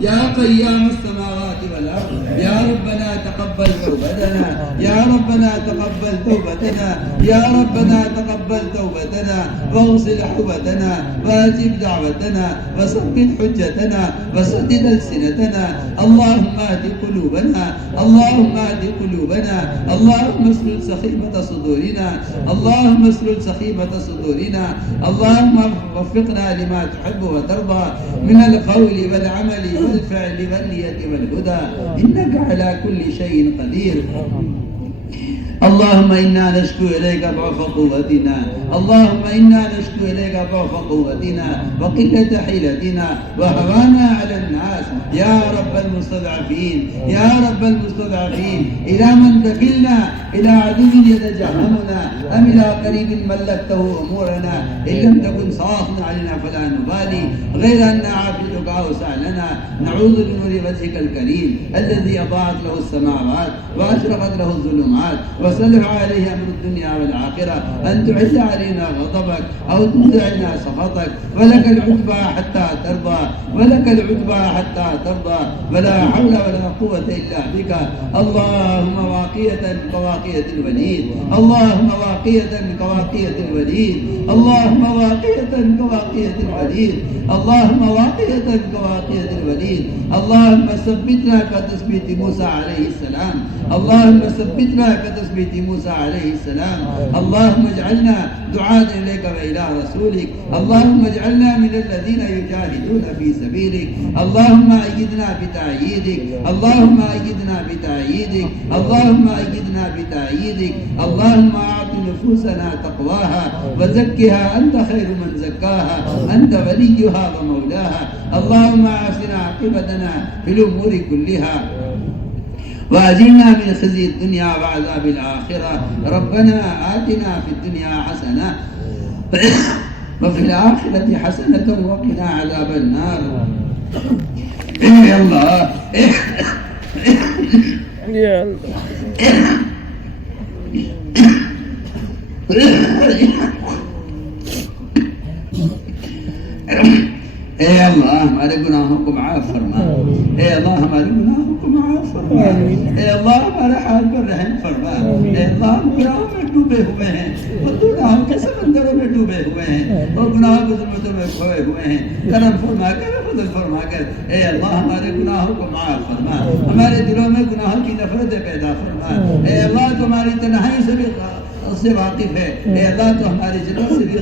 يا قيام السماوات والأرض يا ربنا تقبل توبتنا يا ربنا تقبل توبتنا يا ربنا تقبل توبتنا واغسل حوبتنا واجب دعوتنا وثبت حجتنا وسدد ألسنتنا اللهم اهد قلوبنا اللهم اهد قلوبنا اللهم اسلل سخيمة صدورنا اللهم اسلل سخيمة صدورنا اللهم وفقنا لما تحب وترضى من القول والعمل والفعل والنية والهدى إنك على كل شيء قدير اللهم إنا نشكو إليك ضعف قوتنا اللهم إنا نشكو إليك ضعف قوتنا وقلة حيلتنا وهوانا على الناس يا رب المستضعفين يا رب المستضعفين إلى من تكلنا إلى عدو يتجهمنا أم إلى قريب ملكته أمورنا إن لم تكن صاخنا علينا فلا نبالي غير أن عافيتك أوسع لنا نعوذ بنور وجهك الكريم الذي أضاعت له السماوات وأشرقت له الظلمات وسلح عليه أمر الدنيا والآخرة أن تعز علينا غضبك أو تنزعنا سخطك ولك العتبى حتى ترضى ولك العتبى حتى ترضى ولا حول ولا قوة إلا بك اللهم واقية كواقية الوليد اللهم واقية كواقية الوليد اللهم واقية كواقية الوليد اللهم واقية كواقية الوليد اللهم ثبتنا كتثبيت موسى عليه السلام اللهم ثبتنا كتثبيت موسى عليه السلام اللهم اجعلنا دعاة إليك وإلى رسولك اللهم اجعلنا من الذين يجاهدون في سبيلك اللهم أيدنا بتأييدك اللهم أيدنا بتأييدك اللهم أيدنا بتأييدك اللهم أعط نفوسنا تقواها وزكها أنت خير من زكاها أنت وليها ومولاها اللهم أحسن عاقبتنا في الأمور كلها وأجرنا من خزي الدنيا وعذاب الآخرة ربنا آتنا في الدنيا حسنة وفي الآخرة حسنة وقنا عذاب النار يا الله يا اے اللہ ہمارے گناہوں کو معاف فرما اے اللہ ہمارے گناہوں کو معاف فرما اے اللہ ہمارے حال پر رحم فرما اے اللہ ہم گناہوں میں ڈوبے ہوئے ہیں اور گناہوں کے سمندروں میں ڈوبے ہوئے ہیں اور گناہوں کی ظلمتوں میں کھوئے ہوئے ہیں کرم فرما کر فضل فرما کر اے اللہ ہمارے گناہوں کو معاف فرما ہمارے دلوں میں گناہوں کی نفرتیں پیدا فرما اے اللہ تمہاری تنہائی سے بھی واقف ہے اے اللہ تو ہماری جنت سے بھی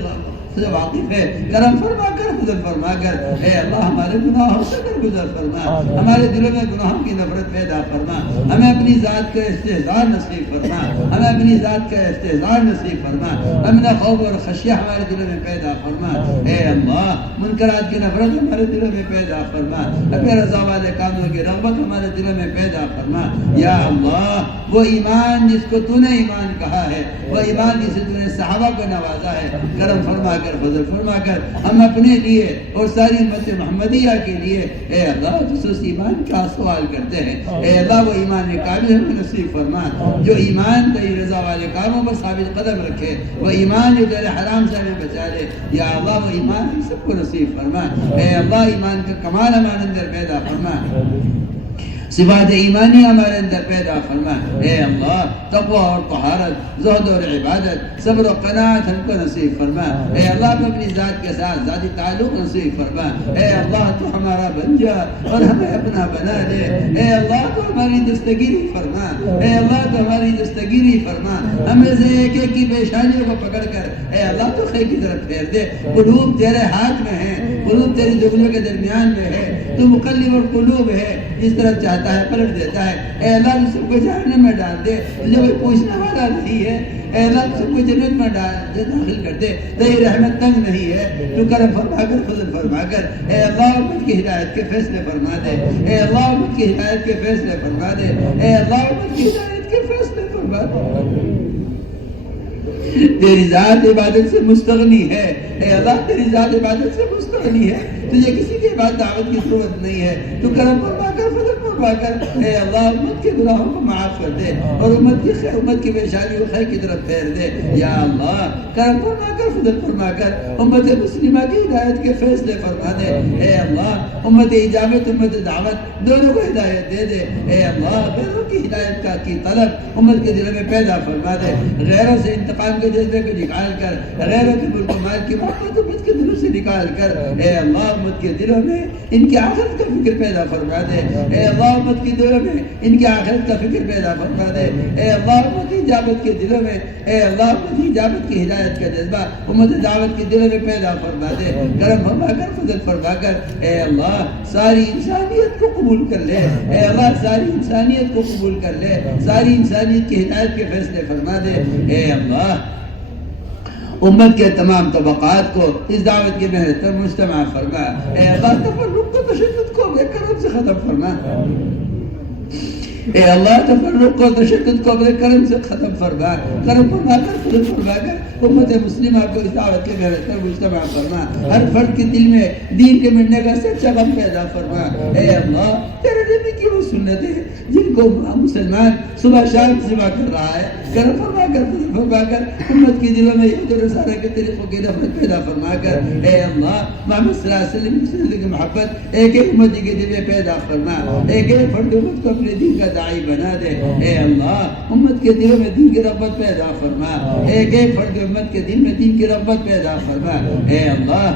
واقف ہے کرم فرما کر فضل فرما کر اے اللہ ہمارے گناہوں سے درگزر فرما ہمارے دلوں میں گناہوں کی نفرت پیدا فرما ہمیں اپنی ذات کا استحضار نصیب فرما ہمیں اپنی ذات کا استحضار نصیب فرما امن خوف اور خشیہ ہمارے دلوں میں پیدا فرما اے اللہ منکرات کی نفرت ہمارے دلوں میں پیدا فرما اپنے رضا والے کاموں کی رغبت ہمارے دلوں میں پیدا فرما یا اللہ وہ ایمان جس کو تو نے ایمان کہا ہے وہ ایمان جسے تو نے صحابہ کو نوازا ہے کرم فرما فضل فرما کر ہم اپنے لیے اور ساری امت محمدیہ کے لیے اے اللہ خصوص ایمان کا سوال کرتے ہیں اے اللہ وہ ایمان قابل ہمیں نصیب فرما جو ایمان تیری رضا والے کاموں پر ثابت قدم رکھے وہ ایمان جو تیرے حرام سے ہمیں بچا لے یا اللہ وہ ایمان ہم سب کو نصیب فرما اے اللہ ایمان کا کمال ہمارے اندر پیدا فرما صفات ایمانی ہمارے اندر پیدا فرما اے اللہ تقوی اور طہارت زہد اور عبادت صبر و قناعت ہم کو نصیب فرما اے اللہ تو اپنی ذات کے ساتھ ذاتی تعلق نصیب فرما اے اللہ تو ہمارا بن جا اور ہمیں اپنا بنا دے اے اللہ تو ہماری دستگیری فرما اے اللہ تو ہماری دستگیری فرما ہمیں سے ایک ایک کی پیشانیوں کو پکڑ کر اے اللہ تو خیر کی طرف پھیر دے قلوب تیرے ہاتھ میں ہے قلوب تیری جگلوں کے درمیان میں ہے تو مقلب القلوب ہے جس طرح چاہتا ہے پلٹ دیتا ہے اے اللہ تو سب کو جہنم میں ڈال دے جو کوئی پوچھنے والا نہیں ہے اے اللہ تو سب کو جنت میں داخل کر دے تیری رحمت تنگ نہیں ہے تو کرم فرما کر فضل فرما کر اے اللہ امت کی ہدایت کے فیصلے فرما دے اے اللہ امت کی ہدایت کے فیصلے فرما دے اے اللہ امت کی ہدایت کے فیصلے فرما دے تیری ذات عبادت سے مستغنی ہے اے اللہ تیری ذات عبادت سے مستغنی ہے تجھے کسی کی عبادت دعوت کی ضرورت نہیں ہے تو کرم فرما کر فضل فرما فرما کر اے اللہ امت کے گناہوں کو معاف کر دے اور امت کی پیشانی و خیر کی طرف پھیر دے یا اللہ کرم فرما کر فضل فرما کر امت مسلمہ کی ہدایت کے فیصلے فرما دے اے اللہ امت اجابت امت دعوت دونوں کو ہدایت دے دے اے اللہ غیروں کی ہدایت کا کی طلب امت کے دل میں پیدا فرما دے غیروں سے انتقام کے جذبے کو نکال کر غیروں کے ملک و مال کی محبت امت کے دلوں سے نکال کر اے اللہ امت کے دلوں میں ان کی آخرت کا فکر پیدا فرما دے اے اللہ امت کے دلوں میں ان کی آخرت کا فکر پیدا فرما دے اے اللہ امت اجابت کے دلوں میں اے اللہ امت اجابت کی ہدایت کا جذبہ امت دعوت کے دلوں میں پیدا فرما دے کرم فرما کر فضل فرما کر اے اللہ ساری انسانیت کو قبول کر لے اے اللہ ساری انسانیت کو قبول کر لے ساری انسانیت کی ہدایت کے فیصلے فرما دے اے اللہ امت کے تمام طبقات کو اس دعوت کی محنت پر مجتمع فرما اے اللہ تفرق کو تشدد کو بے کرم سے ختم فرما اے اللہ تفرق کو تشدد کو اپنے کرم سے ختم فرما کرم فرما کر فضل فرما کر امت مسلمہ کو اس دعوت کے محنت پر مجتمع فرما ہر فرد کے دل میں دین کے مٹنے کا سچا غم پیدا فرما اے اللہ تیرے نبی کی وہ سنتیں جن کو مسلمان صبح شام سوا کر رہا ہے کرم فرما کر فضل فرما کر امت کے دلوں میں یہود و نصارہ کے طریقوں کی نفرت پیدا فرما کر اے اللہ محمد صلی اللہ علیہ وسلم کی محبت ایک ایک امتی کے دل میں پیدا فرما ایک ایک فرد امت کو اپنے دین کا داعی بنا دے اے اللہ امت کے دلوں میں دین کی رغبت پیدا فرما ایک ایک فرد امت کے دل میں دین کی رغبت پیدا فرما اے اللہ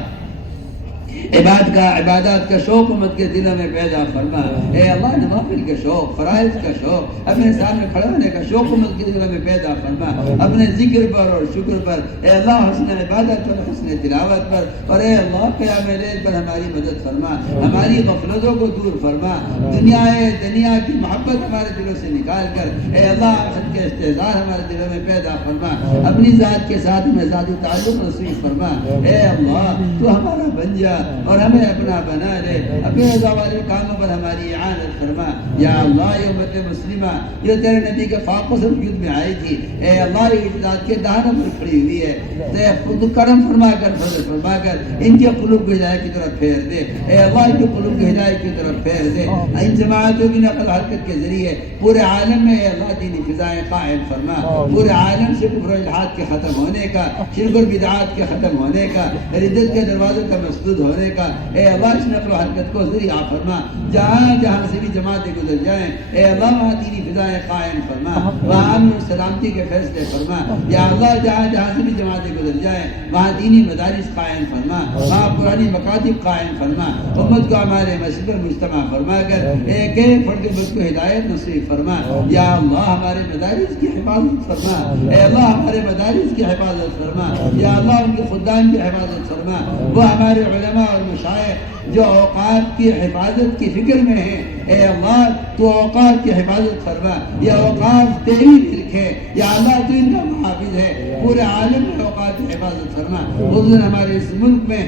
عبادات کا شوق امت کے دلوں میں پیدا فرما اے اللہ نوافل کا شوق فرائض کا شوق اپنے سامنے کھڑے ہونے کا شوق امت کے دلوں میں پیدا فرما اپنے ذکر پر اور شکر پر اے اللہ حسن عبادت پر حسن تلاوت پر اور اے اللہ قیام لیل پر ہماری مدد فرما ہماری غفلتوں کو دور فرما دنیا کی محبت ہمارے دلوں سے نکال کر اے اللہ آخرت کے استحضار ہمارے دلوں میں پیدا فرما اپنی ذات کے ساتھ ہمیں ذاتی تعلق نصیب فرما اے اللہ تو ہمارا بن جا اور ہمیں اپنا بنا دے اپنے رضا والے کاموں پر ہماری اعانت فرما یا اللہ یہ امت مسلمہ جو تیرے نبی کے فاقوں سے وجود میں آئی تھی اے اللہ یہ ذات کے دہانوں پر کھڑی ہوئی ہے تو کرم فرما کر فضل فرما کر ان کے قلوب کو ہدایت کی طرف پھیر دے اے اللہ ان کے قلوب کو ہدایت کی طرف پھیر دے ان جماعتوں کی نقل حرکت کے ذریعے پورے عالم میں اے اللہ دینی فضائیں قائم فرما پورے عالم سے کفر و الحاد کے ختم ہونے کا شرک و بدعات کے ختم ہونے کا ردت کے دروازوں کا مسدود ہونے کا اے اللہ اس نقل و حرکت کو ذریعہ فرما جہاں جہاں سے بھی جماعتیں گزر جائیں اے اللہ وہاں دینی فضائیں قائم فرما وہاں امن و سلامتی کے فیصلے فرما یا اللہ جہاں جہاں سے بھی جماعتیں گزر جائیں وہاں دینی مدارس قائم فرما وہاں پرانی مکاتب قائم فرما امت کو ہمارے مسجد پر مجتمع فرما کر ایک ایک فرد امت کو ہدایت نصیب فرما یا اللہ ہمارے مدارس کی حفاظت فرما اے اللہ ہمارے مدارس کی حفاظت فرما یا اللہ ان کے خدام کی حفاظت فرما وہ ہمارے علماء اور مشائخ جو اوقات کی حفاظت کی فکر میں ہیں اے اللہ تو اوقات کی حفاظت فرما یہ اوقات تیری ملک ہے یا اللہ تو ان کا محافظ ہے پورے عالم میں اوقات کی حفاظت فرما اس دن ہمارے اس ملک میں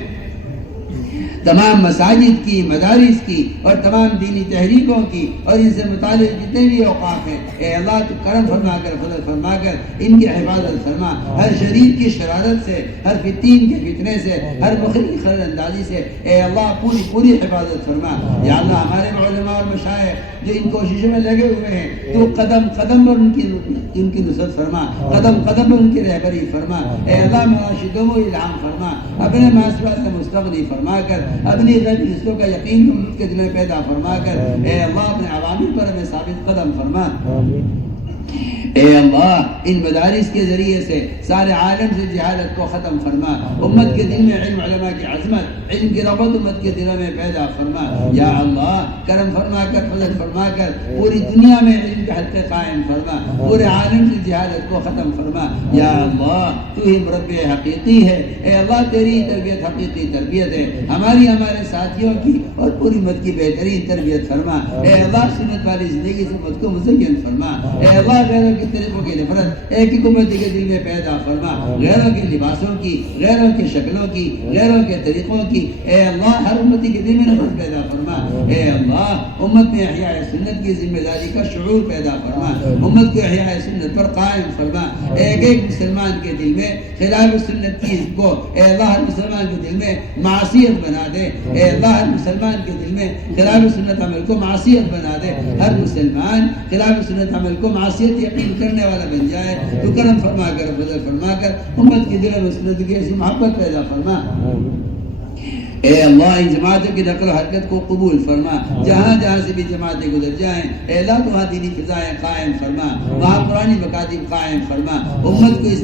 تمام مساجد کی مدارس کی اور تمام دینی تحریکوں کی اور ان سے متعلق جتنے بھی اوقاف ہیں اے اللہ تو کرم فرما کر فضل فرما کر ان کی حفاظت فرما ہر شریر کی شرارت سے ہر فتین کے فتنے سے ہر مخل کی خلل اندازی سے اے اللہ پوری حفاظت فرما یا اللہ ہمارے علماء اور مشائخ جو ان کوششوں میں لگے ہوئے ہیں تو قدم قدم پر ان کی نصرت فرما قدم قدم پر ان کی رہبری فرما اے اللہ مراشدوں کو الہام فرما اپنے معاشرات سے مستغنی فرما کر اپنی غیب رشتوں کا یقین امت کے دل میں پیدا فرما کر اے اللہ اپنے عوامی پر ہمیں ثابت قدم فرما اے اللہ ان مدارس کے ذریعے سے سارے عالم سے جہالت کو ختم فرما امت کے دل میں علم علماء کی عظمت علم کی رغبت امت کے دلوں میں پیدا فرما یا اللہ کرم فرما کر فضل فرما کر پوری دنیا میں علم کے حلقے قائم فرما پورے عالم سے جہالت کو ختم فرما یا اللہ تو ہی مربی حقیقی ہے اے اللہ تیری تربیت حقیقی تربیت ہے ہمارے ساتھیوں کی اور پوری امت کی بہترین تربیت فرما اے اللہ سنت والی زندگی سے امت کو مزین فرما اے اللہ غیروں کے طریقوں کی نفرت ایک ایک امتی کے دل میں پیدا فرما، غیروں کے لباسوں کی، غیروں کے شکلوں کی، غیروں کے طریقوں کی، اے اللہ ہر امتی کے دل میں نفرت پیدا فرما، اے اللہ امت میں احیاء سنت کی ذمہ داری کا شعور پیدا فرما، امت کو احیاء سنت پر قائم فرما، ایک ایک مسلمان کے دل میں خلاف سنت کی کو اے اللہ ہر مسلمان کے دل میں معصیت بنا دے، اے اللہ ہر مسلمان کے دل میں خلاف سنت عمل کو معصیت بنا دے، ہر مسلمان خلاف سنت عمل کو معصیت یقین کرنے والا بن جائے، تو کرم فرما کر فضل فرما کر امت کی دل میں سنت کی ایسی محبت پیدا فرما، اے اللہ ان جماعتوں کی نقل و حرکت کو قبول فرما، جہاں جہاں سے بھی جماعتیں گزر جائیں اے اللہ تو وہاں دینی فضائیں قائم فرما، وہاں قرآنی مکاتب قائم فرما، امت کو اس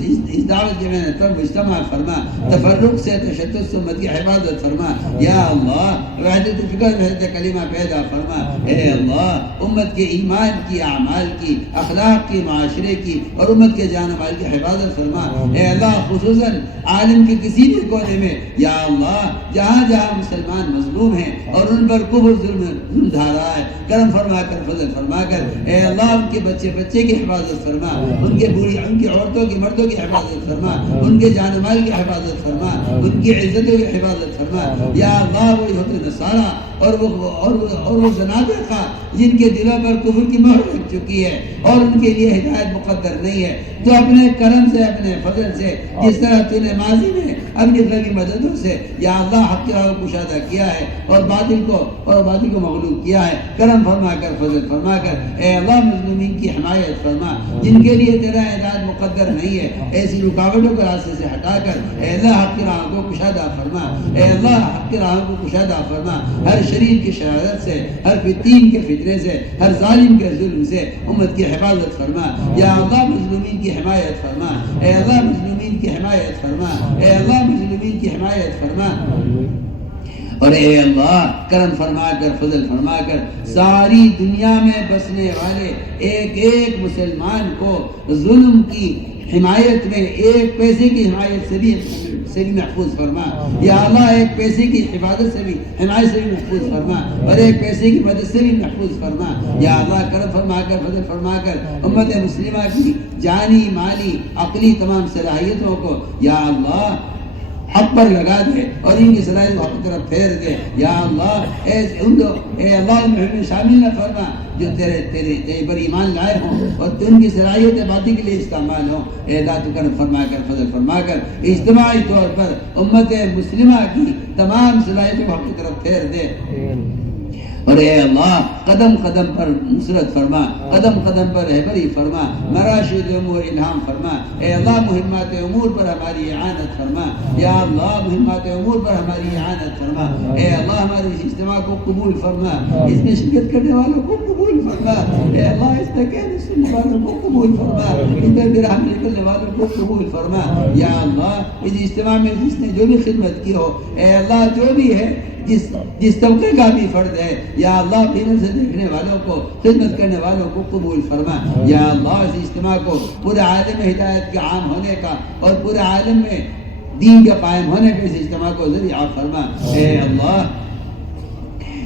دعوت کے محنت پر مجتمع فرما، تفرق سے تشدد سے امت کی حفاظت فرما، یا اللہ وحدت فکر وحدت کلمہ پیدا فرما، اے اللہ امت کے ایمان کی، اعمال کی، اخلاق کی، معاشرے کی اور امت کے جان و مال کی حفاظت فرما، اے اللہ خصوصاً عالم کے کسی بھی کونے میں یا اللہ جہاں جہاں مسلمان مظلوم ہیں اور ان پر کفر ظلم ڈھا رہا ہے، کرم فرما کر فضل فرما کر اے اللہ ان کے بچے کی حفاظت فرما، ان کے ان کی عورتوں کی مردوں کی حفاظت فرما، ان کے جان و مال کی حفاظت فرما، ان کی عزتوں کی حفاظت فرما، یا اللہ وہ یہود نصارہ اور وہ زنادقہ جن کے دلوں پر کفر کی مہر لگ چکی ہے اور ان کے لیے ہدایت مقدر نہیں ہے، تو اپنے کرم سے اپنے فضل سے جس طرح تو نے ماضی میں اپنی غیبی مددوں سے یا اللہ حق کی راہ کو کشادہ کیا ہے اور باطل کو مغلوب کیا ہے، کرم فرما کر فضل فرما کر اے اللہ مظلومین کی حمایت فرما، جن کے لیے تیرا ہدایت مقدر نہیں ہے ایسی رکاوٹوں کو راستے سے ہٹا کر اے اللہ حق کی راہ کو کشادہ فرما، اے اللہ حق کی راہ کو کشادہ فرما، ہر شریر کی شرارت سے، ہر فتین کے فتنے سے، ہر ظالم کے ظلم سے امت کی حفاظت فرما، یا اللہ مظلومین کی حمایت فرما، اے اللہ مظلومین کی حمایت فرما، اے اللہ مظلومین کی حمایت فرما، اور اے اللہ کرم فرما کر فضل فرما کر ساری دنیا میں بسنے والے ایک ایک مسلمان کو ظلم کی حمایت میں ایک پیسے کی حمایت سے بھی محفوظ فرما، یا اللہ ایک پیسے کی حفاظت سے بھی حمایت سے بھی محفوظ فرما اور ایک پیسے کی مدد سے بھی محفوظ فرما، یا اللہ کرم فرما کر فضل فرما کر امت مسلمہ کی جانی مالی عقلی تمام صلاحیتوں کو یا اللہ حق پر لگا دے اور ان کی صلاحیت کو حق کی طرف پھیر دے، یا اللہ اے اللہ میں شامل نہ فرما جو تیرے پر ایمان لائے ہوں اور ان کی صلاحیت باطل کے لیے استعمال ہوں، اے اللہ تو کرم فرما کر فضل فرما کر اجتماعی طور پر امت مسلمہ کی تمام صلاحیتوں کو حق کی طرف پھیر دے، اور اے اللہ قدم قدم پر نصرت فرما، قدم قدم پر رہبری فرما، مراشد امور الہام فرما، اے اللہ مہمات امور پر ہماری اعانت فرما، یا اللہ مہمات امور پر ہماری اعانت فرما، اے اللہ ہمارے اس اجتماع کو قبول فرما، اس میں شرکت کرنے والوں کو قبول فرما، اے اللہ اس تقید سننے والوں کو قبول فرما، اس میں برحم نکلنے والوں کو قبول فرما، یا اللہ اس اجتماع میں جس نے جو بھی خدمت کی ہو اے اللہ جو بھی ہے جس طبقے کا بھی فرد ہے یا اللہ دین سے دیکھنے والوں کو خدمت کرنے والوں کو قبول فرما، یا اللہ اس اجتماع کو پورے عالم ہدایت کے عام ہونے کا اور پورے عالم میں دین کے قائم ہونے کے اس اجتماع کو ذریعہ فرما، اے اللہ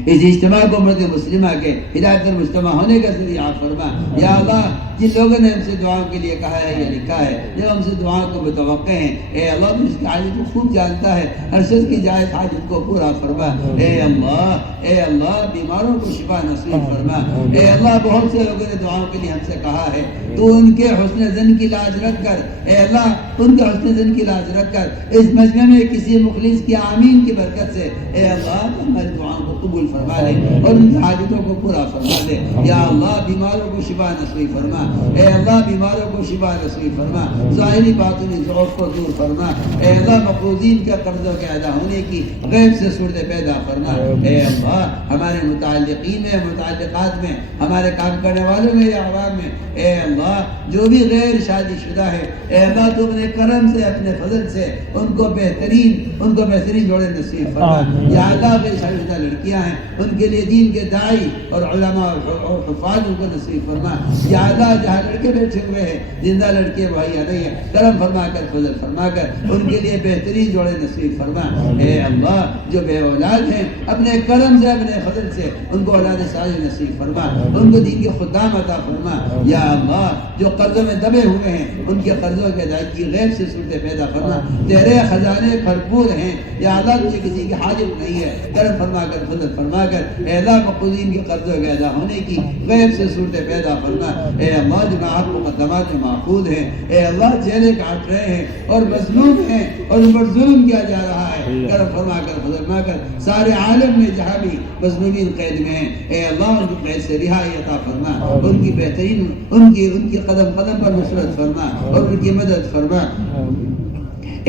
اس اجتماع کو امت مسلمہ کے ہدایت المجتمع ہونے کا ذریعہ فرما، یا اللہ جن لوگوں نے ہم سے دعاؤں کے لیے کہا ہے یا لکھا ہے جو ہم سے دعاؤں کو متوقع ہیں اے اللہ تو اس کی حاجت کو خوب جانتا ہے، ہر شخص کی جائز حاجت کو پورا فرما، اے اللہ بیماروں کو شفا نصیب فرما، اے اللہ بہت سے لوگوں نے دعاؤں کے لیے ہم سے کہا ہے تو ان کے حسن ظن کی لاج رکھ کر اے اللہ ان کے حسن ظن کی لاج رکھ کر اس مجمع میں کسی مخلص کی آمین کی برکت سے اے اللہ ہماری دعاؤں کو قبول فرما لے اور ان کی حاجتوں کو پورا فرما دے، یا اللہ بیماروں کو شفا نصیب فرما، اے اللہ بیماروں کو شفا نصیب فرما، ظاہری باطنی ضعف کو دور فرما، اے اللہ مقروضین کے قرضوں کے ادا ہونے کی غیب سے صورت پیدا فرما، اے اللہ ہمارے متعلقین میں متعلقات میں ہمارے کام کرنے والوں میں یا عوام میں اے اللہ جو بھی غیر شادی شدہ ہے اے اللہ تو اپنے کرم سے اپنے فضل سے ان کو بہترین جوڑے نصیب فرما، یا اللہ غیر شادی شدہ لڑکیاں ہیں ان کے لیے دین کے داعی اور علماء اور حفاظ ان کو نصیب فرما. یا اللہ جہاں لڑکے بیٹھے ہوئے ہیں زندہ لڑکے بھائی نہیں ہے کرم فرما کر فضل فرما کر ان کے لیے بہترین جوڑے نصیب فرما. اے اللہ جو بے اولاد ہیں اپنے کرم سے اپنے فضل سے ان کو اولاد صالح نصیب فرما, ان کو دین کے خدام عطا فرما. یا اللہ جو قرضوں میں دبے ہوئے ہیں ان کے قرضوں کے ادائیگی غیب سے صورتیں پیدا فرما. تیرے خزانے بھرپور ہیں یا اللہ تجھے کسی کی حاجت نہیں ہے کرم فرما کر فضل فرما کر. اے اللہ مقبولین کے قرضوں کے ادا ہونے کی غیب سے صورتیں پیدا فرما. اے اللہ جو ناحق مقدمات محفوظ ہیں اے اللہ جیلیں کاٹ رہے ہیں اور مظلوم ہیں اور ان پر ظلم کیا جا رہا ہے کرم فرما کر فضل فرما کر. سارے عالم میں جہاں بھی مظلومین قید میں ہیں اے اللہ ان کی قید سے رہائی عطا فرما, ان کی بہترین ان کی قدم قدم پر نصرت فرما اور ان کی مدد فرما.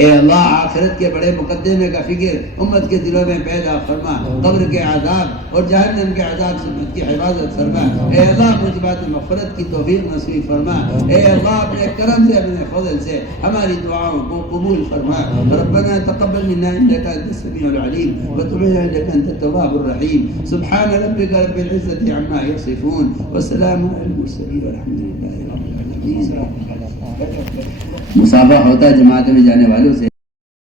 اے اللہ آخرت کے بڑے مقدمے کا فکر امت کے دلوں میں پیدا فرما. قبر کے عذاب اور جہنم کے عذاب سے امت کی حفاظت فرما. اے اللہ موجبات مغفرت کی توفیق نصیب فرما. اے اللہ اپنے کرم سے اپنے فضل سے ہماری دعاؤں کو قبول فرما. ربنا تقبل منا انك انت السميع العليم وتب علينا انك انت التواب الرحيم. سبحان ربك رب العزة عما يصفون وسلام على المرسلين والحمد لله رب العالمين. مصافحہ ہوتا ہے جماعت میں جانے والوں سے.